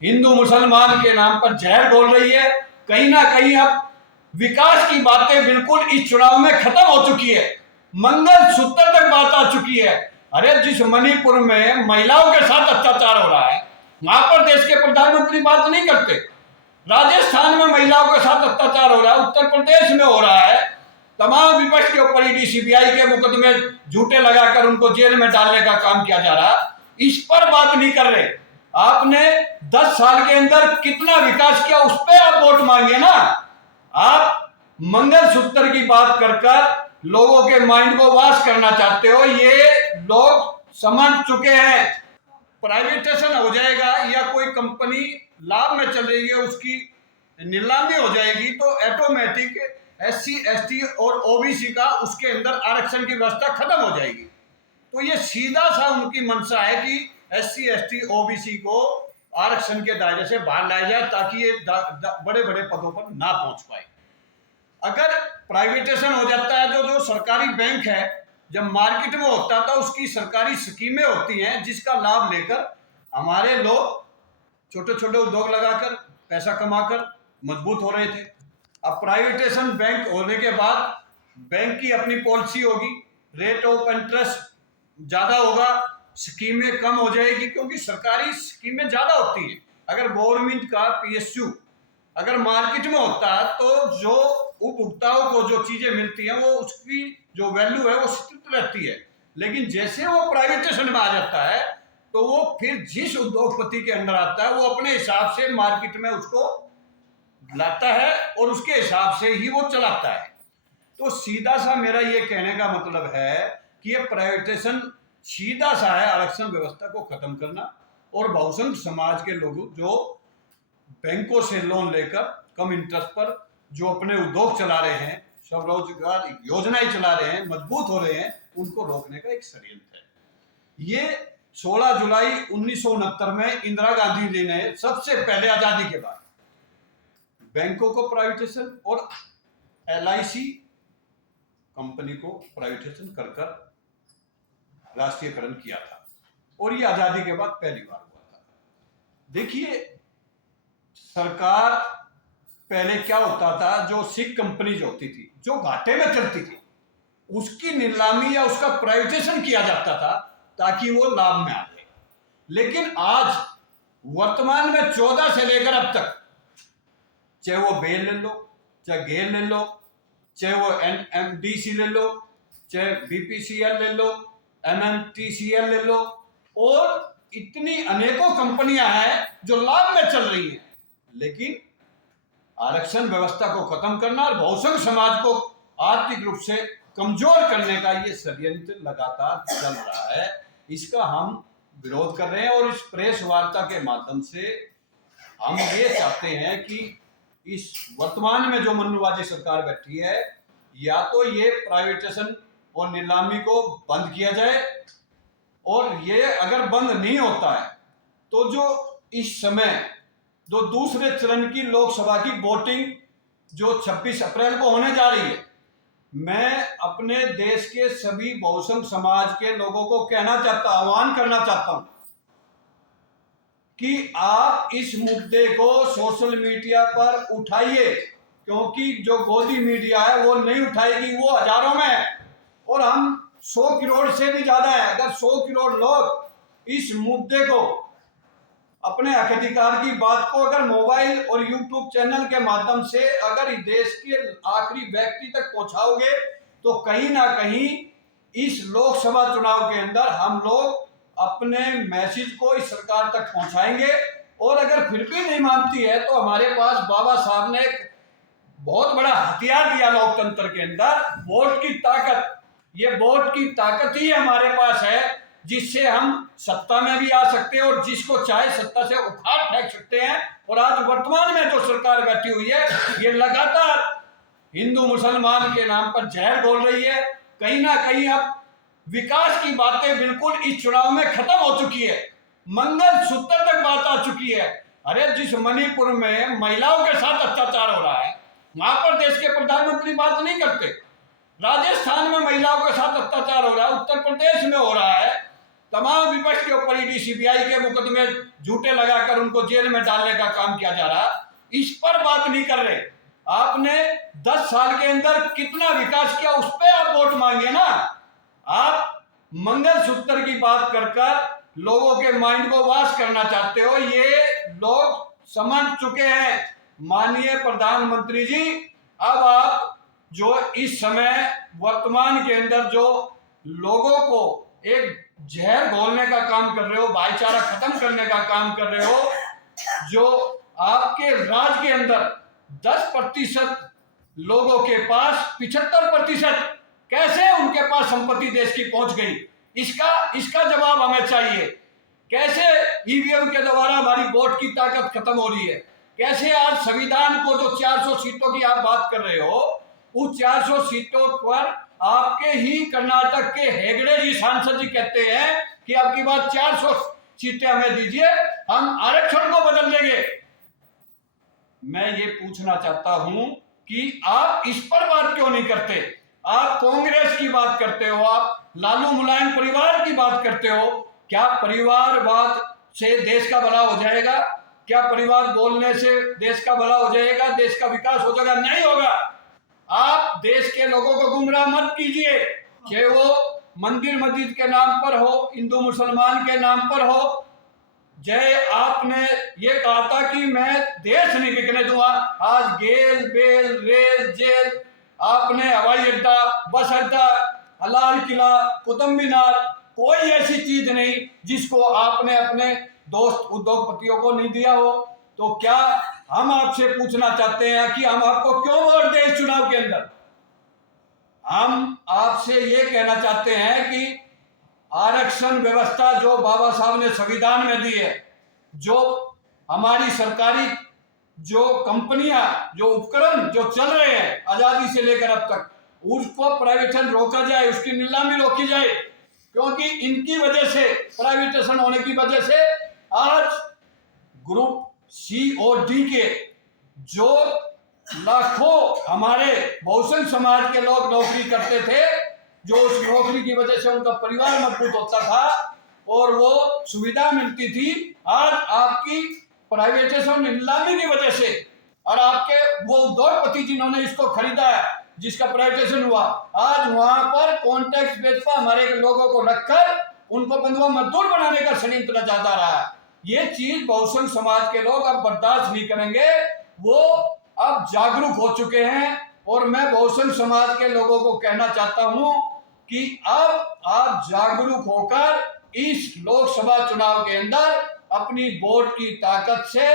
हिंदू मुसलमान के नाम पर जहर बोल रही है। कहीं ना कहीं अब विकास की बातें बिल्कुल इस चुनाव में खत्म हो चुकी है। मंगल सूत्र तक बात आ चुकी है। अरे जिस मणिपुर में महिलाओं के साथ अत्याचार हो रहा है, वहां पर देश के प्रधानमंत्री बात नहीं करते। राजस्थान में महिलाओं के साथ अत्याचार हो रहा है, उत्तर प्रदेश में हो रहा है, तमाम विपक्ष के ऊपर ईडी सीबीआई के मुकदमे झूठे लगाकर उनको जेल में डालने का काम किया जा रहा, इस पर बात नहीं कर रहे। आपने 10 साल के अंदर कितना विकास किया, उस पर आप वोट मांगे ना। आप मंगलसूत्र की बात कर लोगों के माइंड को वॉश करना चाहते हो। ये लोग समझ चुके हैं। प्राइवेटाइजेशन हो जाएगा या कोई कंपनी लाभ में चल रही है उसकी नीलामी हो जाएगी तो ऑटोमेटिक एससी एसटी और ओबीसी का उसके अंदर आरक्षण की व्यवस्था खत्म हो जाएगी। तो ये सीधा सा उनकी मंशा है कि एससी एसटी ओबीसी को आरक्षण के दायरे से बाहर लाया जाए ताकि ये बड़े बड़े पदों पर ना पहुंच पाए। अगर प्राइवेटाइजेशन हो जाता है तो जो सरकारी बैंक है, जब मार्केट में होता था उसकी सरकारी स्कीमें होती हैं जिसका लाभ लेकर हमारे लोग छोटे छोटे उद्योग लगाकर पैसा कमाकर मजबूत हो रहे थे। अब प्राइवेटाइजेशन बैंक होने के बाद बैंक की अपनी पॉलिसी होगी, रेट ऑफ इंटरेस्ट ज्यादा होगा, स्कीमें कम हो जाएगी क्योंकि सरकारी स्कीमें ज्यादा होती हैं। अगर गवर्नमेंट का पीएसयू अगर मार्केट में होता है तो जो उपभोक्ताओं को जो चीजें मिलती हैं वो उसकी जो वैल्यू है वो स्थिर रहती है। लेकिन जैसे वो प्राइवेटाइजेशन में आ जाता है तो वो फिर जिस उद्योगपति के अंदर आता है वो अपने हिसाब से मार्केट में उसको लाता है और उसके हिसाब से ही वो चलाता है। तो सीधा सा मेरा ये कहने का मतलब है कि ये प्राइवेटाइजेशन सीधा सा है आरक्षण व्यवस्था को खत्म करना और बहुसंख्य समाज के लोग जो बैंकों से लोन लेकर कम इंटरेस्ट पर जो अपने उद्योग चला रहे हैं, स्वरोजगार योजनाएं चला रहे हैं, मजबूत हो रहे हैं, उनको रोकने का एक षड्यंत्र है। ये 16 जुलाई 1969 में इंदिरा गांधी जी ने सबसे पहले आजादी के बाद बैंकों को प्राइवेटाइजेशन और एलआईसी कंपनी को प्राइवेटाइजेशन कर कर राष्ट्रीयकरण किया था और ये आजादी के बाद पहली बार हुआ था। देखिए सरकार पहले क्या होता था, जो सिख कंपनी जो होती थी जो घाटे में चलती थी उसकी नीलामी या उसका प्राइवेटाइजेशन किया जाता था ताकि वो लाभ में आ जाए। लेकिन आज वर्तमान में 14 से लेकर अब तक, चाहे वो बेल ले लो, चाहे गेल ले लो, चाहे वो एनएमडीसी ले लो, चाहे बीपीसीएल ले लो, एमएमटीसीएल ले लो, और इतनी अनेकों कंपनियां हैं जो लाभ में चल रही हैं। लेकिन आरक्षण व्यवस्था को खत्म करना और बहुसंख्य समाज को आर्थिक रूप से कमजोर करने का ये षड्यंत्र लगातार चल रहा है। इसका हम विरोध कर रहे हैं और इस प्रेस वार्ता के माध्यम से हम ये चाहते हैं कि इस वर्तमान में जो मनुवादी सरकार बैठी है, या तो ये प्राइवेटाइजेशन और नीलामी को बंद किया जाए, और ये अगर बंद नहीं होता है तो जो इस समय जो दूसरे चरण की लोकसभा की वोटिंग जो 26 अप्रैल को होने जा रही है, मैं अपने देश के सभी बहुसंख्य समाज के लोगों को कहना चाहता, आह्वान करना चाहता हूं कि आप इस मुद्दे को सोशल मीडिया पर उठाइए, क्योंकि जो गोदी मीडिया है वो नहीं उठाएगी, वो हजारों में है और हम 100 करोड़ से भी ज्यादा है। अगर 100 करोड़ लोग इस मुद्दे को, अपने हक अधिकार की बात को अगर मोबाइल और यूट्यूब चैनल के माध्यम से अगर देश के आखिरी व्यक्ति तक पहुंचाओगे तो कहीं ना कहीं इस लोकसभा चुनाव के अंदर हम लोग अपने मैसेज को इस सरकार तक पहुंचाएंगे। और अगर फिर भी नहीं मानती है तो हमारे पास बाबा साहब ने एक बहुत बड़ा हथियार दिया लोकतंत्र के अंदर, वोट की ताकत। ये वोट की ताकत ही हमारे पास है जिससे हम सत्ता में भी आ सकते हैं और जिसको चाहे सत्ता से उखाड़ फेंक सकते हैं। और आज वर्तमान में जो सरकार बैठी हुई है ये लगातार हिंदू मुसलमान के नाम पर जहर बोल रही है। कहीं ना कहीं अब विकास की बातें बिल्कुल इस चुनाव में खत्म हो चुकी है, मंगल सूत्र तक बात आ चुकी है। अरे जिस मणिपुर में महिलाओं के साथ अत्याचार हो रहा है, वहां पर देश के प्रधानमंत्री बात नहीं करते। राजस्थान में महिलाओं के साथ अत्याचार हो रहा है, उत्तर प्रदेश में हो रहा है, तमाम विपक्ष के ऊपर ईडी सीबीआई के मुकदमे झूठे लगाकर उनको जेल में डालने का काम किया जा रहा, इस पर बात नहीं कर रहे। आपने 10 साल के अंदर कितना विकास किया उस पर आप वोट मांगे ना। आप मंगलसूत्र की बात कर लोगों के माइंड को वॉश करना चाहते हो, ये लोग समझ चुके हैं। माननीय प्रधानमंत्री जी, अब आप जो इस समय वर्तमान के अंदर जो लोगों को एक जहर घोलने का काम कर रहे हो, भाईचारा खत्म करने का काम कर रहे हो, जो आपके राज के अंदर 10% लोगों के पास 75% कैसे उनके पास संपत्ति देश की पहुंच गई, इसका जवाब हमें चाहिए। कैसे ईवीएम के द्वारा हमारी वोट की ताकत खत्म हो रही है, कैसे आज संविधान को जो 400 सीटों की आप बात कर रहे हो, उस 400 सीटों पर आपके ही कर्नाटक के हेगड़े जी सांसद जी कहते हैं कि आपकी बात 400 सीटें हमें दीजिए, हम आरक्षण को बदल देंगे। मैं ये पूछना चाहता हूं कि आप इस पर बात क्यों नहीं करते? आप कांग्रेस की बात करते हो, आप लालू मुलायम परिवार की बात करते हो। क्या परिवारवाद से देश का भला हो जाएगा? क्या परिवार बोलने से देश का भला हो जाएगा, देश का विकास हो जाएगा? नहीं होगा। आप देश के लोगों को गुमराह मत कीजिए, चाहे वो मंदिर मस्जिद के नाम पर हो, हिंदू मुसलमान के नाम पर हो। जय आपने ये कहा था कि मैं देश नहीं बिकने दूंगा, आज गेल बेल रेल जेल, आपने हवाई अड्डा, बस अड्डा, लाल किला, कुतुब मीनार, कोई ऐसी चीज नहीं जिसको आपने अपने दोस्त उद्योगपतियों को नहीं दिया हो। तो क्या हम आपसे पूछना चाहते हैं कि हम आपको क्यों वोट दें इस चुनाव के अंदर? हम आपसे ये कहना चाहते हैं कि आरक्षण व्यवस्था जो बाबा साहब ने संविधान में दी है, जो हमारी सरकारी जो कंपनियां, जो उपकरण जो चल रहे हैं आजादी से लेकर अब तक, उसको प्राइवेटाइजेशन रोका जाए, उसकी नीलामी रोकी जाए, क्योंकि इनकी वजह से, प्राइवेटाइजेशन होने की वजह से आज ग्रुप सी और डी के जो लाखों हमारे बहुजन समाज के लोग नौकरी करते थे, जो उस नौकरी की वजह से उनका परिवार मजबूत होता था और वो सुविधा मिलती थी, आज आपकी प्राइवेटाइजेशन नीलामी की वजह से, और आपके वो उद्योगपति जिन्होंने इसको खरीदा है, जिसका प्राइवेटाइजेशन हुआ, आज वहां पर कॉन्ट्रैक्ट बेस पर हमारे लोगों को रखकर उनको बंधुआ मजदूर बनाने का षड्यंत्र जाता रहा है। ये चीज बहुजन समाज के लोग अब बर्दाश्त नहीं करेंगे। वो अब जागरूक हो चुके हैं और मैं बहुजन समाज के लोगों को कहना चाहता हूं कि अब आप जागरूक होकर इस लोकसभा चुनाव के अंदर अपनी वोट की ताकत से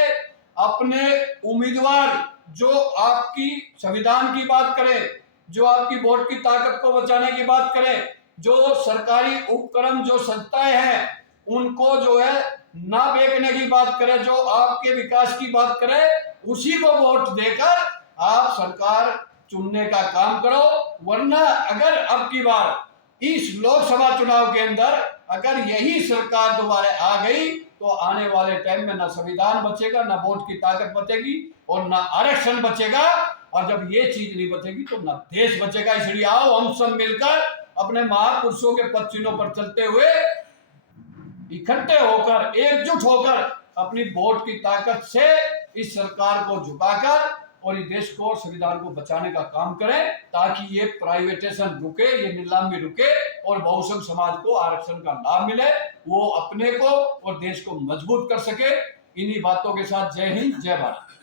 अपने उम्मीदवार जो आपकी संविधान की बात करें, जो आपकी वोट की ताकत को बचाने की बात करें, जो सरकारी उपक्रम जो संस्थाएं हैं उनको जो है ना बेचने की बात करें, जो आपके विकास की बात करें, उसी को वोट देकर आप सरकार चुनने का काम करो। वरना अगर अब की बार इस लोकसभा चुनाव के अंदर अगर यही सरकार दोबारा आ गई तो आने वाले टाइम में ना संविधान बचेगा, ना वोट की ताकत बचेगी और ना आरक्षण बचेगा। और जब ये चीज नहीं बचेगी तो ना देश बचेगा। इसलिए आओ हम सब मिलकर अपने महापुरुषों के पद चिन्हों पर चलते हुए इकट्ठे होकर, एकजुट होकर अपनी वोट की ताकत से इस सरकार को झुकाकर और इस देश को और संविधान को बचाने का काम करें, ताकि ये प्राइवेटाइजेशन रुके, ये नीलामी रुके और बहुजन समाज को आरक्षण का लाभ मिले, वो अपने को और देश को मजबूत कर सके। इन्हीं बातों के साथ जय हिंद, जय भारत।